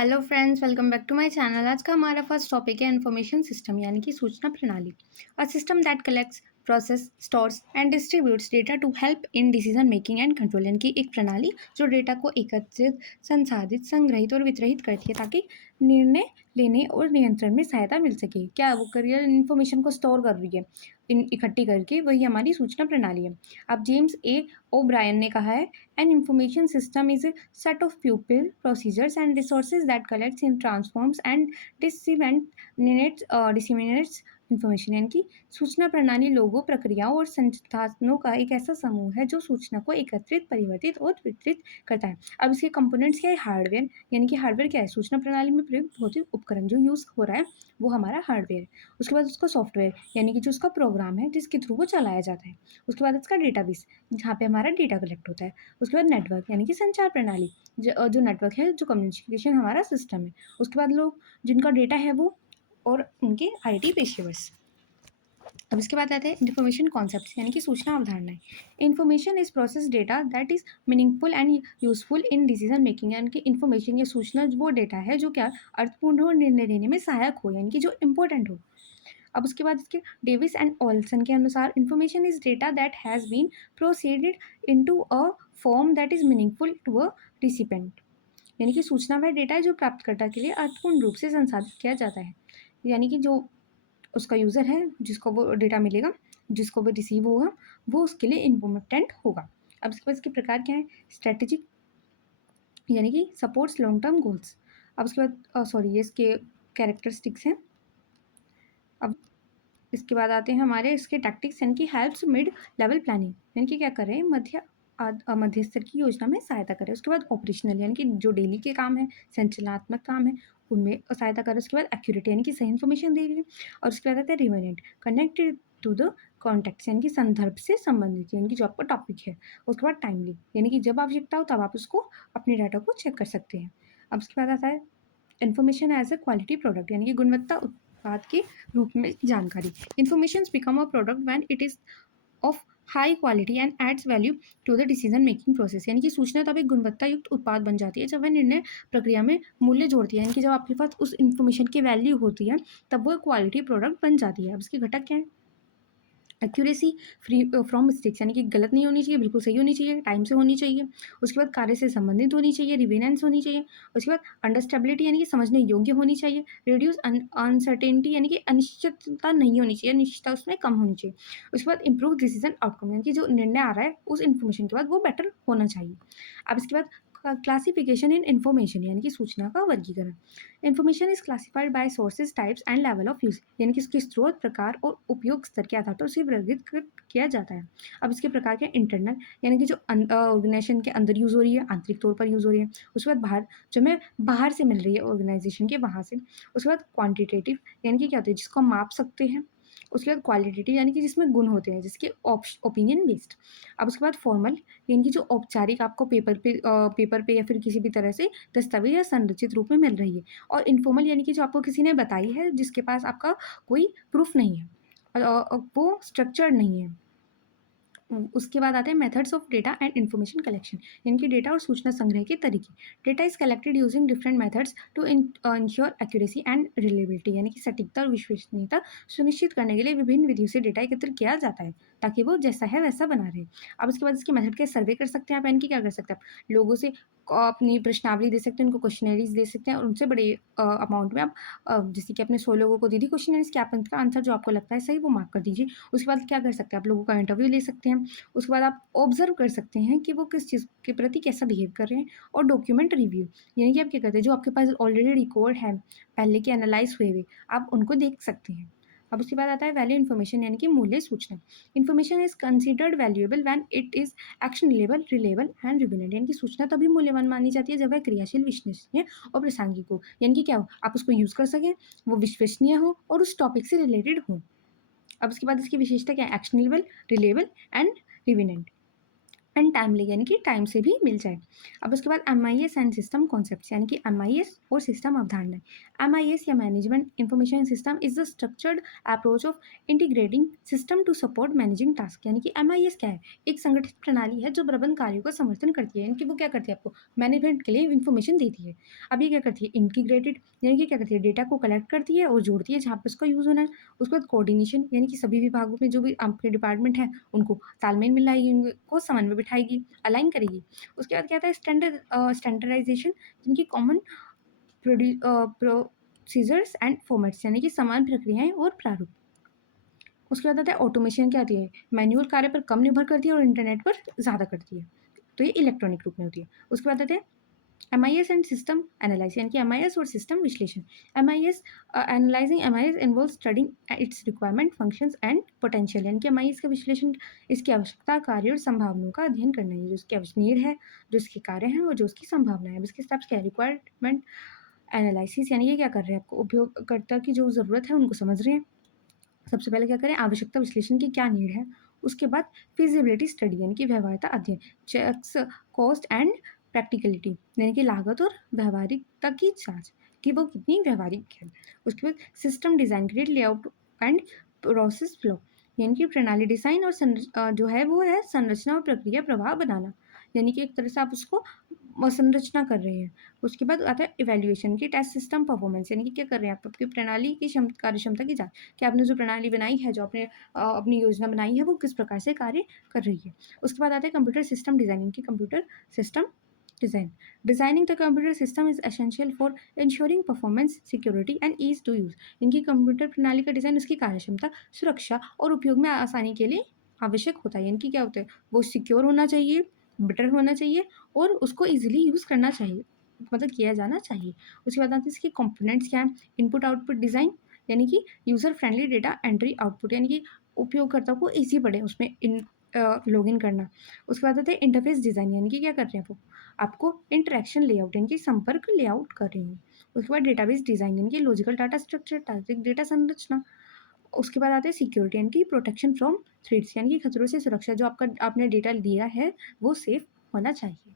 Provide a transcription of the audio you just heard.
Hello friends, welcome back to my channel. आज का हमारा फर्स्ट टॉपिक है इन्फॉर्मेशन सिस्टम यानी कि सूचना प्रणाली। A system that collects, process, stores and distributes data to help in decision making and control, यानी कि एक प्रणाली जो डेटा को एकत्रित, संसाधित, संग्रहित और वितरित करती है ताकि निर्णय लेने और नियंत्रण में सहायता मिल सके। क्या वो करियर इन्फॉर्मेशन को स्टोर कर रही है, इन इकट्ठी करके, वही हमारी सूचना प्रणाली है। अब जेम्स ए ओ ब्रायन ने कहा है, an information system is set of people, procedures, and resources that collects and transforms and disseminates information, यानी कि सूचना प्रणाली लोगों, प्रक्रियाओं और संसाधनों का एक ऐसा समूह है जो सूचना को एकत्रित, परिवर्तित और वितरित करता है। अब इसके कंपोनेंट्स क्या है? हार्डवेयर, यानी कि हार्डवेयर क्या है? सूचना प्रणाली में प्रयुक्त भौतिक उपकरण जो यूज़ हो रहा है वो हमारा हार्डवेयर है। उसके बाद उसका सॉफ्टवेयर, यानी कि जो उसका प्रोग्राम है जिसके थ्रू वो चलाया जाता है। उसके बाद इसका डेटाबेस, जहाँ पे हमारा डेटा कलेक्ट होता है। उसके बाद नेटवर्क, यानी कि संचार प्रणाली, जो नेटवर्क है, जो कम्युनिकेशन हमारा सिस्टम है। उसके बाद लोग जिनका डेटा है वो, और उनके आईटी पेशेवर्स। अब इसके बाद आते हैं इन्फॉर्मेशन कॉन्सेप्ट्स, यानी कि सूचना अवधारणाएं। Information is process data that is meaningful and useful in decision making, यानी कि इन्फॉर्मेशन या सूचना वो डेटा है जो क्या अर्थपूर्ण हो और निर्णय लेने में सहायक हो, यानी कि जो इंपॉर्टेंट हो। अब उसके बाद इसके डेविस एंड ऑल्सन के अनुसार information is data that has been proceeded into a form that is meaningful to a recipient, यानी कि सूचना वह डेटा है जो प्राप्तकर्ता के लिए अर्थपूर्ण रूप से संसाधित किया जाता है, यानी कि जो उसका यूज़र है जिसको वो डेटा मिलेगा, जिसको वो रिसीव होगा, वो उसके लिए इम्पोर्टेंट होगा। अब इसके बाद इसके प्रकार क्या है? स्ट्रेटेजिक, यानी कि सपोर्ट्स लॉन्ग टर्म गोल्स। अब उसके बाद ये इसके कैरेक्टरिस्टिक्स हैं। अब इसके बाद आते हैं हमारे इसके टैक्टिक्स, यानी कि हेल्प्स मिड लेवल प्लानिंग, यानी कि क्या करें? मध्य स्तर की योजना में सहायता करें। उसके बाद ऑपरेशनल, यानी कि जो डेली के काम है, संचालनात्मक काम है, उनमें सहायता करें। उसके बाद एक्यूरेट, यानी कि सही इन्फॉर्मेशन दे रही है। और उसके बाद आता है रिवेनेंट, कनेक्टेड टू द कॉन्टेक्ट, यानी कि संदर्भ से संबंधित, यानी कि जो आपका टॉपिक है। उसके बाद टाइमली, यानी कि जब आवश्यकता हो तब आप उसको अपने डाटा को चेक कर सकते हैं। अब उसके बाद आता है information as a quality product, यानी कि गुणवत्ता उत्पाद के रूप में जानकारी। Information become a product when it is of high quality and adds value to the decision making process, यानी कि सूचना तब एक गुणवत्ता युक्त उत्पाद बन जाती है जब वह निर्णय प्रक्रिया में मूल्य जोड़ती है, यानी कि जब आपके पास उस इन्फॉर्मेशन की वैल्यू होती है तब वो क्वालिटी प्रोडक्ट बन जाती है। अब इसके घटक क्या है? एक्यूरेसी, फ्री फ्रॉम मिस्टेक्स, यानी कि गलत नहीं होनी चाहिए, बिल्कुल सही होनी चाहिए, टाइम से होनी चाहिए। उसके बाद कार्य से संबंधित होनी चाहिए, रिवेनेंस होनी चाहिए। उसके बाद अंडरस्टेबिलिटी, यानी कि समझने योग्य होनी चाहिए। रिड्यूस अनसर्टेनिटी, यानी कि अनिश्चितता नहीं होनी चाहिए, निश्चितता उसमें कम होनी चाहिए। उसके बाद इंप्रूव डिसीजन आउटकम, यानी कि जो निर्णय आ रहा है उस इन्फॉर्मेशन के बाद वो बेटर होना चाहिए। अब इसके बाद क्लासिफिकेशन इन इन्फॉर्मेशन, यानी कि सूचना का वर्गीकरण। Information is classified by sources, types and level of use, यानी कि इसके स्रोत, प्रकार और उपयोग स्तर के आधार पर उसे वर्गीकृत किया जाता है। अब इसके प्रकार के इंटरनल, यानी कि जो ऑर्गेनाइजेशन के अंदर यूज़ हो रही है, आंतरिक तौर पर यूज़ हो रही है। उसके बाद बाहर, जो हमें बाहर से मिल रही है ऑर्गेनाइजेशन के, वहाँ से। उसके बाद क्वान्टिटेटिव, यानी कि क्या होता है? जिसको हम माप सकते हैं। उसके बाद क्वालिटेटिव, यानी कि जिसमें गुण होते हैं, जिसके ओपिनियन बेस्ड। अब उसके बाद फॉर्मल, यानी कि जो औपचारिक आपको पेपर पे या फिर किसी भी तरह से दस्तावेज या संरचित रूप में मिल रही है। और इनफॉर्मल, यानी कि जो आपको किसी ने बताई है जिसके पास आपका कोई प्रूफ नहीं है, वो स्ट्रक्चर्ड नहीं है। उसके बाद आते हैं methods of data and information collection, यानी कि डेटा और सूचना संग्रह के तरीके। Data is collected using different methods to ensure accuracy and reliability, यानी कि सटीकता और विश्वसनीयता सुनिश्चित करने के लिए विभिन्न विधियों से डेटा एकत्र किया जाता है ताकि वो जैसा है वैसा बना रहे। अब इसके बाद इसके मेथड के सर्वे कर सकते हैं आप, यानी कि क्या कर सकते हैं आप? लोगों से अपनी प्रश्नावली दे सकते हैं, उनको क्वेश्चनरीज दे सकते हैं, और उनसे बड़े अमाउंट में आप जैसे कि अपने 100 लोगों को दे दी क्वेश्चनरीज, कि आप उनका आंसर जो आपको लगता है सही वो मार्क कर दीजिए। उसके बाद क्या कर सकते हैं? आप लोगों का इंटरव्यू ले सकते हैं। उसके बाद आप ऑब्जर्व कर सकते हैं कि वो किस चीज़ के प्रति कैसा बिहेव कर रहे हैं। और डॉक्यूमेंट रिव्यू, यानी कि आप क्या करते हैं? जो आपके पास ऑलरेडी रिकॉर्ड है पहले के एनालाइज हुए हुए, आप उनको देख सकते हैं। अब उसके बाद आता है वैल्यू इन्फॉर्मेशन, यानी कि मूल्य सूचना। Information is considered valuable when it is actionable, reliable and relevant, यानी कि सूचना तभी मूल्यवान मानी जाती है जब वह क्रियाशील, विश्वसनीय और प्रासंगिक हो, यानी कि क्या हो? आप उसको यूज़ कर सकें, वो विश्वसनीय हो और उस टॉपिक से रिलेटेड हो। अब उसके बाद इसकी विशेषता क्या है? Actionable, reliable and relevant. And timely यानी कि टाइम से भी मिल जाए। अब उसके बाद एमआईएस एंड सिस्टम कॉन्सेप्ट्स यानी कि एमआईएस और सिस्टम अवधारणाएं। एमआईएस या management information system is the structured approach of integrating system to support managing task. यानी कि एमआईएस क्या है? एक संगठित प्रणाली है जो प्रबंध कार्यों का समर्थन करती है, यानी कि वो क्या करती है? आपको मैनेजमेंट के लिए इंफॉर्मेशन देती है। अब ये क्या करती है? इंटीग्रेटेड यानी कि क्या करती है? डेटा को कलेक्ट करती है और जोड़ती है जहाँ पर उसका यूज होना है। उसके बाद कोऑर्डिनेशन यानी कि सभी विभागों में जो भी आपके डिपार्टमेंट है उनको तालमेल मिलाएगी, उनको समन्वय बिठाएगी, अलाइन करेगी। उसके बाद क्या आता है? स्टैंडर्डाइजेशन, जिनकी कॉमन प्रोसीजर्स एंड फॉर्मेट्स यानी कि समान प्रक्रियाएं और प्रारूप। उसके बाद आता है ऑटोमेशन। क्या आती है? मैनुअल कार्य पर कम निर्भर करती है और इंटरनेट पर ज़्यादा करती है, तो ये इलेक्ट्रॉनिक रूप में होती है। उसके बाद आते हैं एमआईएस एंड सिस्टम एनालिसिस यानी कि एमआईएस और सिस्टम विश्लेषण। MIS analysing MIS involve studying it's requirement functions and potential. यानी कि एमआईएस का विश्लेषण इसकी आवश्यकता, कार्य और संभावनाओं का अध्ययन करना है, जो उसकी नीड है, जो इसके कार्य हैं और जो उसकी संभावना है। इसके स्टेप्स क्या है? रिक्वायरमेंट एनालिसिस यानी ये क्या कर रहे हैं? आपको उपयोगकर्ता की जो ज़रूरत है उनको समझ रहे हैं। सबसे पहले क्या करें? आवश्यकता विश्लेषण की क्या नीड है। उसके बाद फिजिबिलिटी स्टडी यानी कि व्यवहार्यता अध्ययन। चेक्स कॉस्ट एंड प्रैक्टिकलिटी यानी कि लागत और व्यवहारिकता की जांच कि वो कितनी व्यवहारिक है। उसके बाद system design, create layout and process flow यानी कि प्रणाली डिज़ाइन और जो है वो है संरचना और प्रक्रिया प्रवाह बनाना, यानी कि एक तरह से आप उसको संरचना कर रहे हैं। उसके बाद आता है इवैल्यूएशन की टेस्ट सिस्टम परफॉर्मेंस यानी कि क्या कर रहे हैं आप? आपकी प्रणाली की कार्य क्षमता की जांच कि आपने जो प्रणाली बनाई है, जो आपने अपनी योजना बनाई है, वो किस प्रकार से कार्य कर रही है। उसके बाद आता है कंप्यूटर सिस्टम डिज़ाइनिंग की computer system design. Designing the computer system is essential for ensuring performance, security and ease to use. इनकी कंप्यूटर प्रणाली का डिज़ाइन उसकी कार्यक्षमता, सुरक्षा और उपयोग में आसानी के लिए आवश्यक होता है। यानी कि क्या होता है? वो सिक्योर होना चाहिए, बेटर होना चाहिए और उसको ईज़िली यूज़ करना चाहिए, मतलब किया जाना चाहिए। उसके बाद आते हैं इसके कंपोनेंट्स क्या हैं? इनपुट आउटपुट डिज़ाइन यानी कि user friendly data entry output यानी कि उपयोगकर्ता को ईज़ी पड़े उसमें लॉगिन करना। उसके बाद आते हैं इंटरफेस डिज़ाइन यानी कि क्या कर रहे हैं वो? आपको इंटरैक्शन लेआउट यानी कि संपर्क लेआउट कर रही हैं। उसके बाद डेटाबेस डिज़ाइन यानी कि लॉजिकल डाटा स्ट्रक्चर, तार्किक डेटा संरचना। उसके बाद आते हैं सिक्योरिटी यानी कि प्रोटेक्शन फ्रॉम थ्रेट्स यानी कि खतरों से सुरक्षा, जो आपका आपने डेटा दिया है वो सेफ होना चाहिए।